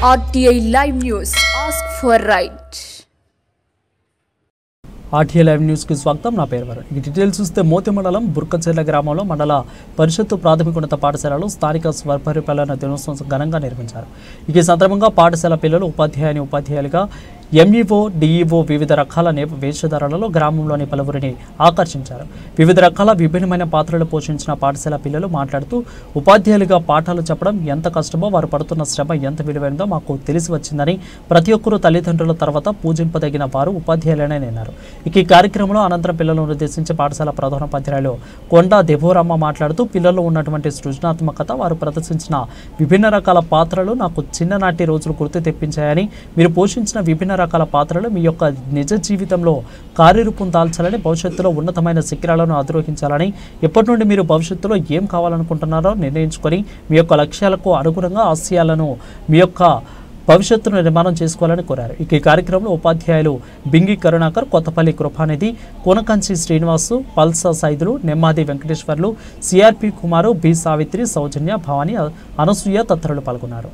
RTI Live News. Ask for right. RTI Live News కి స్వాగతం. నా పేరు వరుణ్. ఈ డీటెయిల్స్ చూస్తే మోతి మండలం బుర్కచెర్ల గ్రామంలో మండల పరిషత్తు ప్రాథమికోన్నత పాఠశాలలో స్థానిక స్వపరిపాలన దినోత్సవం ఘనంగా నిర్వహించారు. ఈ సందర్భంగా పాఠశాల పిల్లలు ఉపాధ్యాయులుగా ఎంఈఓ డిఈఓ వివిధ రకాల వేషధారణలో గ్రామంలోని పలువురిని ఆకర్షించారు. వివిధ రకాల విభిన్నమైన పాత్రలు పోషించిన పాఠశాల పిల్లలు మాట్లాడుతూ ఉపాధ్యాయులుగా పాఠాలు చెప్పడం ఎంత కష్టమో, వారు పడుతున్న శ్రమ ఎంత విలువైనదో మాకు తెలిసి వచ్చిందని, ప్రతి ఒక్కరూ తల్లిదండ్రుల తర్వాత పూజింపదగిన వారు ఉపాధ్యాయులనే అన్నారు. ఈ కార్యక్రమంలో అనంతరం పిల్లలను ఉద్దేశించి పాఠశాల ప్రధానోపాధ్యాయులు కొండా దేవోరమ్మ మాట్లాడుతూ పిల్లల్లో ఉన్నటువంటి సృజనాత్మకత, వారు ప్రదర్శించిన విభిన్న రకాల పాత్రలు నాకు చిన్ననాటి రోజులు గుర్తు తెప్పించాయని, మీరు పోషించిన విభిన్న రకాల పాత్రలు మీ యొక్క నిజ జీవితంలో కార్యరూపం దాల్చాలని, భవిష్యత్తులో ఉన్నతమైన శిఖరాలను అధిరోహించాలని, ఎప్పటి నుండి మీరు భవిష్యత్తులో ఏం కావాలనుకుంటున్నారో నిర్ణయించుకొని మీ యొక్క లక్ష్యాలకు అనుగుణంగా ఆశయాలను మీ యొక్క భవిష్యత్తును నిర్మాణం చేసుకోవాలని కోరారు. ఈ కార్యక్రమంలో ఉపాధ్యాయులు బింగి కరుణాకర్, కొత్తపల్లి కృపానిధి, కోనకంచి శ్రీనివాసు, పల్సా సైదులు, నెమ్మాది వెంకటేశ్వర్లు, సిఆర్పి కుమారు, బి సావిత్రి, సౌజన్య, భవాని, అనసూయ తదితరులు పాల్గొన్నారు.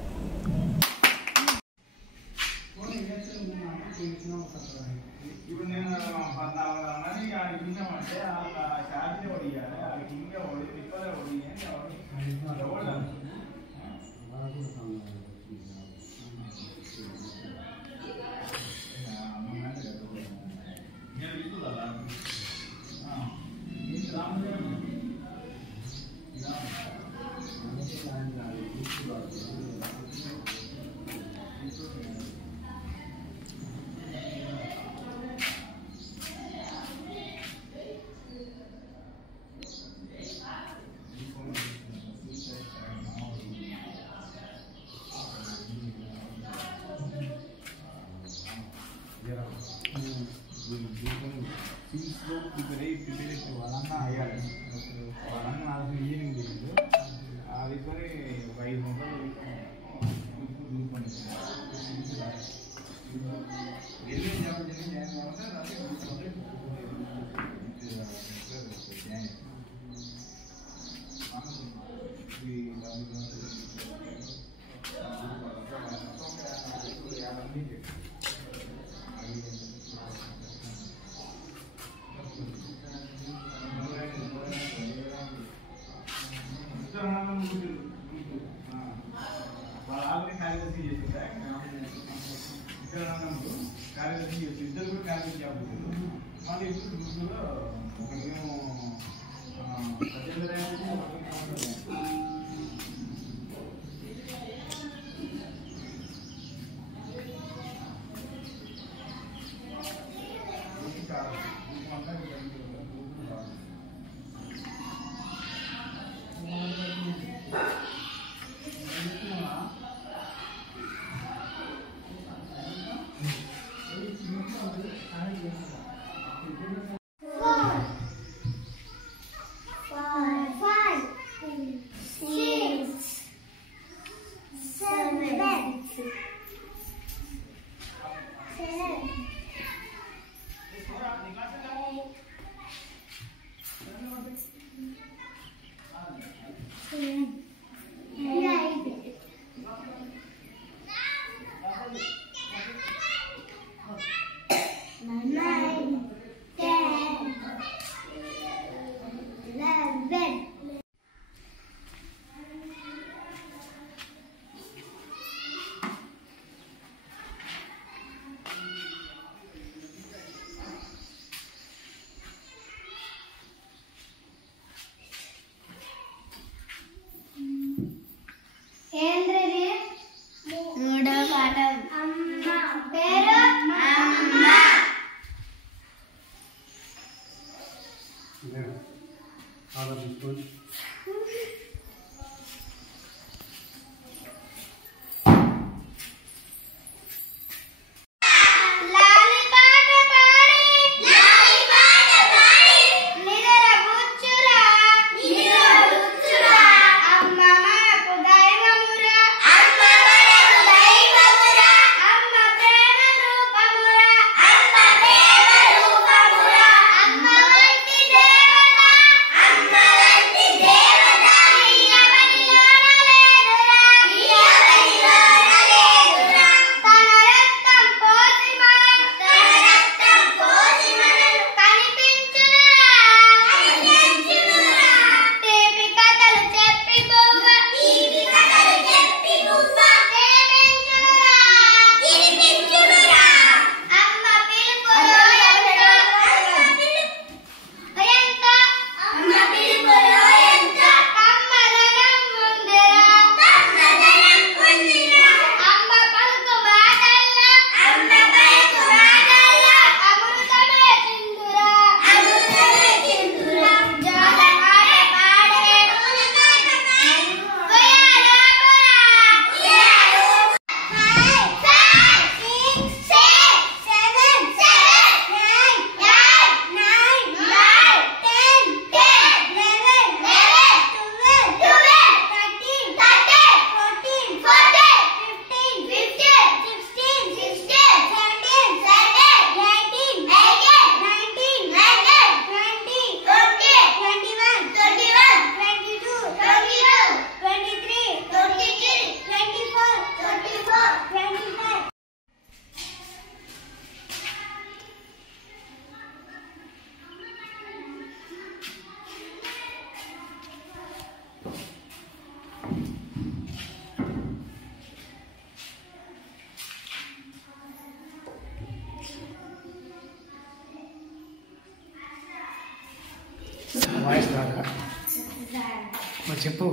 Dewa చెప్పు.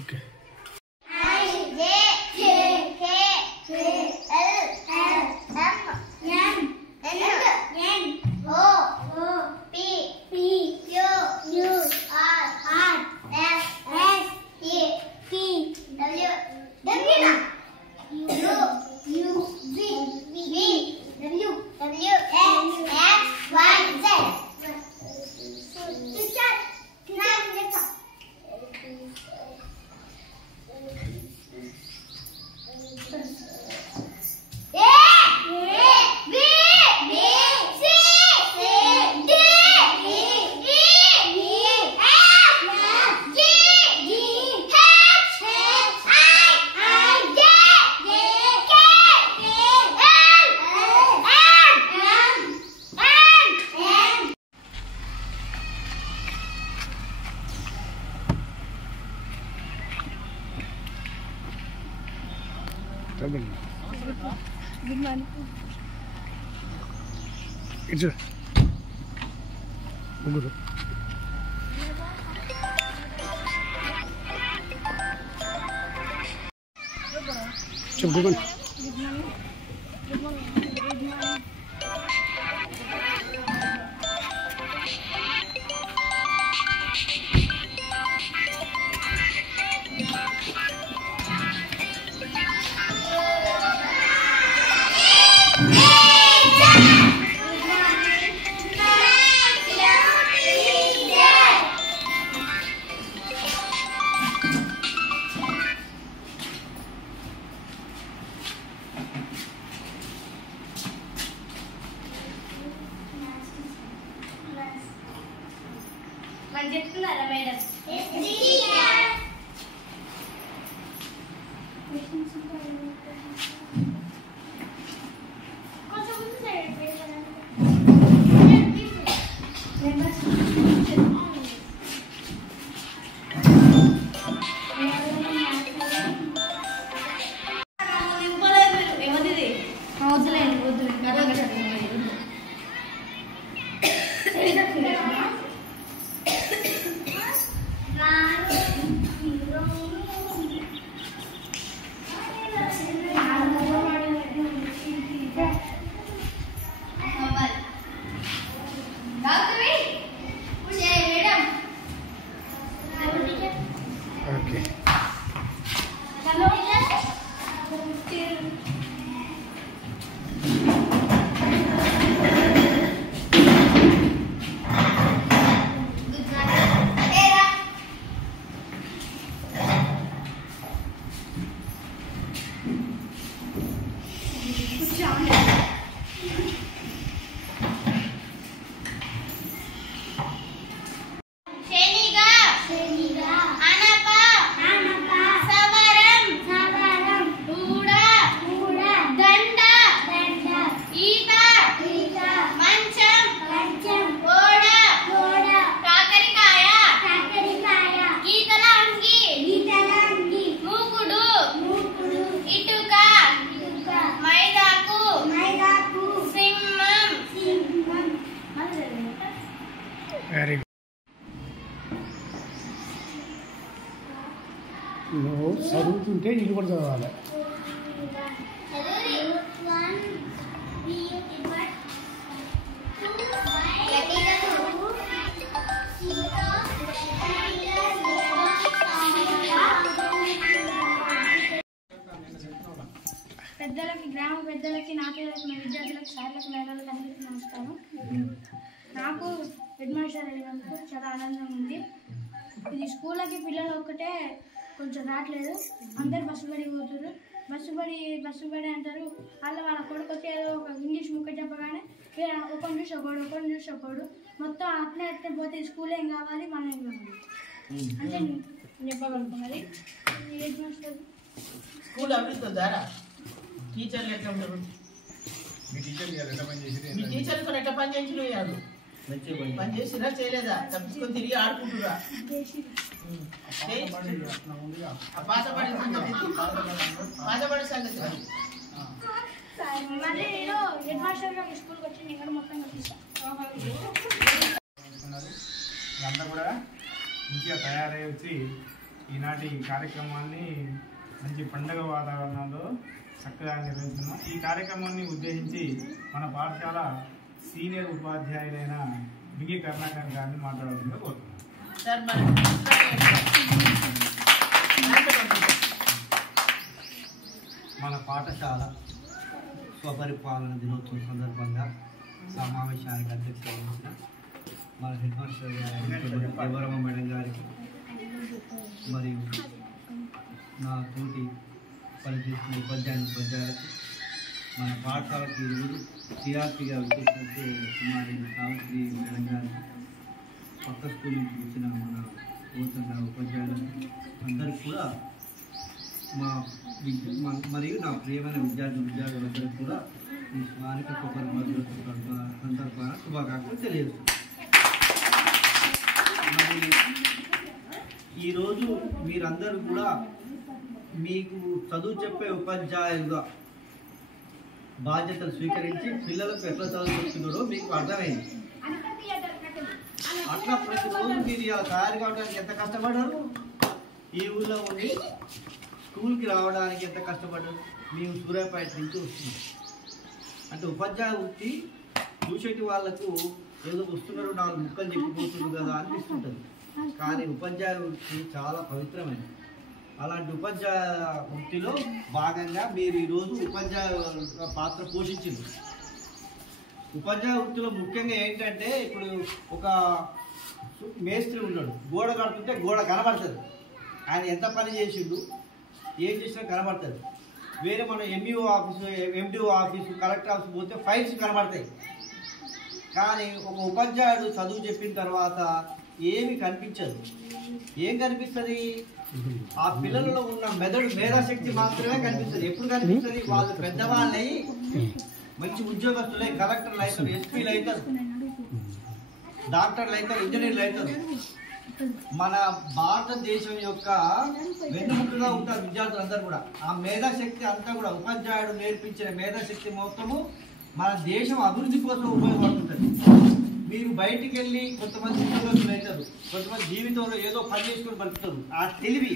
Okay. Good morning. It's a good. Good morning. Good morning. Good morning. నువ్వు చదువుతుంటే ఇల్లు కూడా చదవాలి. పెద్దలకి, గ్రామ పెద్దలకి, నా పేరుకి, నా విద్యార్థులకు, సార్లకు, మేడలకు అందరికీ నమస్కారం. నాకు హెడ్ మాస్టర్ అయినందుకు చాలా ఆనందంగా ఉంది. ఇది స్కూళ్ళకి పిల్లలు ఒక్కటే కొంచెం రావట్లేదు, అందరు బస్సు బడి పోతున్నారు. బస్సు బడి అంటారు. వాళ్ళ కొడుకు వచ్చి ఏదో ఒక ఇంగ్లీష్ ముక్క చెప్పగానే ఒకరిని చూసి ఒకడు మొత్తం అట్నే పోతే స్కూల్ ఏం కావాలి, మనం ఏం కావాలి అంటే చెప్పగలుగుతున్నది. హెడ్ మాస్టర్ స్కూల్ అభివృద్ధి ద్వారా టీచర్లు ఎట్లా ఉంటారు? మీ టీచర్లు కూడా ఎట్లా పని చేసి పని చేసిరా చేయలేదా? తప్పించుకొని తిరిగి ఆడుకుంటురా? పాతపడే సంగతి మళ్ళీ నేను హెడ్ మాస్టర్గా మీ స్కూల్కి వచ్చి నేను కూడా మొత్తం కనిపిస్తాను. అంతా కూడా మంచిగా తయారై వచ్చి ఈనాటి కార్యక్రమాన్ని మంచి పండుగ వాతావరణంలో చక్కగా నిర్వహిస్తున్నాం. ఈ కార్యక్రమాన్ని ఉద్దేశించి మన పాఠశాల సీనియర్ ఉపాధ్యాయులైన బిగి కరుణాకర్ గారిని మాట్లాడాలని కోరుతున్నాం. మన పాఠశాల స్వపరిపాలన దినోత్సవం సందర్భంగా సమావేశానికి అధ్యక్షత వహించిన మన హెడ్ మాస్టర్ గారి దేవరమ్మ మేడం గారికి మరియు నా తోటి పనిచేస్తున్న ఉపాధ్యాయులకు మన పాఠశాలకి ఈరోజు సిఆర్పిగా వచ్చేసినట్టు కుమారి సావిత్రి మేడం గారికి, పక్క స్కూల్ నుంచి వచ్చిన మన పోతున్న ఉపాధ్యాయులకు అందరికీ కూడా మరియు నా ప్రియమైన విద్యార్థులందరికీ కూడా ఈ స్థానిక సందర్భాన శుభాకాంక్షలు తెలియజేస్తున్నాను. మరి ఈరోజు మీరందరూ కూడా మీకు చదువు చెప్పే ఉపాధ్యాయులుగా బాధ్యతలు స్వీకరించి పిల్లలకు ఎట్లా చదువు చెప్తున్నారో మీకు అర్థమైంది. అట్లా ప్రతిరోజు మీరు ఇలా తయారు కావడానికి ఎంత కష్టపడ్డారు, ఈ ఊళ్ళో ఉండి స్కూల్కి రావడానికి ఎంత కష్టపడ్డారు. మేము సూర్యాపేట నుంచి వస్తున్నాం అంటే ఉపాధ్యాయ వృత్తి చూసేటి వాళ్ళకు ఏదో వస్తున్నారు, 4 ముక్కలు చెప్పిపోతున్నారు కదా అనిపిస్తుంటుంది. కానీ ఉపాధ్యాయ వృత్తి చాలా పవిత్రమైనది. అలాంటి ఉపాధ్యాయ వృత్తిలో భాగంగా మీరు ఈరోజు ఉపాధ్యాయ పాత్ర పోషించింది. ఉపాధ్యాయ వృత్తిలో ముఖ్యంగా ఏంటంటే, ఇప్పుడు ఒక మేస్త్రి ఉన్నాడు, గోడ కడుతుంటే గోడ కనబడుతుంది, ఆయన ఎంత పని చేసిండు, ఏం చేసినా కనబడుతుంది. వేరే మన MEO office, MDO office, collector office పోతే ఫైల్స్ కనబడతాయి. కానీ ఒక ఉపాధ్యాయుడు చదువు చెప్పిన తర్వాత ఏమి కనిపించదు. ఏం కనిపిస్తుంది? ఆ పిల్లలలో ఉన్న మేధాశక్తి మాత్రమే కనిపిస్తుంది. ఎప్పుడు కనిపిస్తుంది? వాళ్ళు పెద్దవాళ్ళై మంచి ఉద్యోగస్తులై, కలెక్టర్లు అవుతారు, ఎస్పీలు అవుతారు, డాక్టర్లు అవుతారు, ఇంజనీర్లు అవుతారు. మన భారతదేశం యొక్క వెన్నుముకగా ఉంటారు విద్యార్థులందరూ కూడా. ఆ మేధాశక్తి అంతా కూడా ఉపాధ్యాయుడు నేర్పించిన మేధాశక్తి మొత్తము మన దేశం అభివృద్ధి కోసం ఉపయోగపడుతుంది. మీరు బయటికి వెళ్ళి కొంతమంది ఉద్యోగస్తులు అవుతారు, కొంతమంది జీవితంలో ఏదో పని చేసుకుని బతుకుతారు. ఆ తెలివి,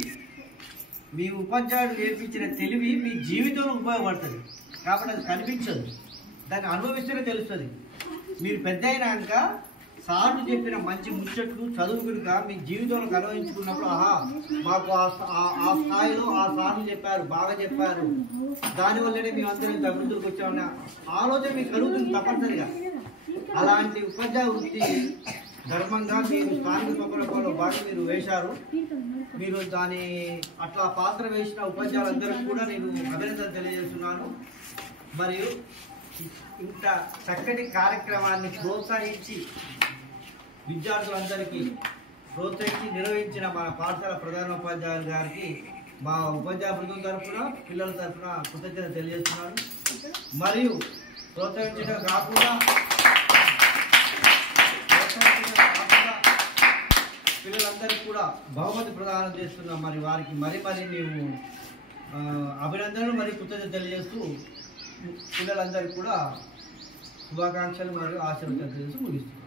మీ ఉపాధ్యాయుడు నేర్పించిన తెలివి మీ జీవితంలో ఉపయోగపడుతుంది. కాబట్టి అది కనిపించదు, దాన్ని అనుభవిస్తేనే తెలుస్తుంది. మీరు పెద్ద అయినాక సార్లు చెప్పిన మంచి ముచ్చట్లు చదువు కనుక మీ జీవితంలో కనుగొంచుకున్నప్పుడు, ఆహా మాకు ఆ స్థాయిలో ఆ సార్లు చెప్పారు, బాగా చెప్పారు, దానివల్లనే మేము అందరం ఇంత అభివృద్ధికి వచ్చామన్న ఆలోచన మీకు కలుగుతుంది తప్పనిసరిగా. అలాంటి ఉపాధ్యాయ వృత్తి ధర్మంగా మీరు స్థానిక ఉపకులంలో బాగా మీరు వేశారు. మీరు దాని అట్లా పాత్ర వేసిన ఉపాధ్యాయులందరికీ కూడా నేను అభినందనలు తెలియజేస్తున్నాను. మరియు ఇంత చక్కటి కార్యక్రమాన్ని ప్రోత్సహించి విద్యార్థులందరికీ ప్రోత్సహించి నిర్వహించిన మన పాఠశాల ప్రధానోపాధ్యాయులు గారికి మా ఉపాధ్యాయ బృందం తరఫున, పిల్లల తరఫున కృతజ్ఞతలు తెలియజేస్తున్నాను. మరియు ప్రోత్సహించడం కాకుండా పిల్లలందరికీ కూడా బహుమతి ప్రదానం చేస్తున్నాం. మరి వారికి మరి మేము అభినందనలు మరియు కృతజ్ఞతలు తెలియజేస్తూ పిల్లలందరికీ కూడా శుభాకాంక్షలు మరియు ఆశీర్వాదాలు తెలియజేస్తూ ముగిస్తున్నాం.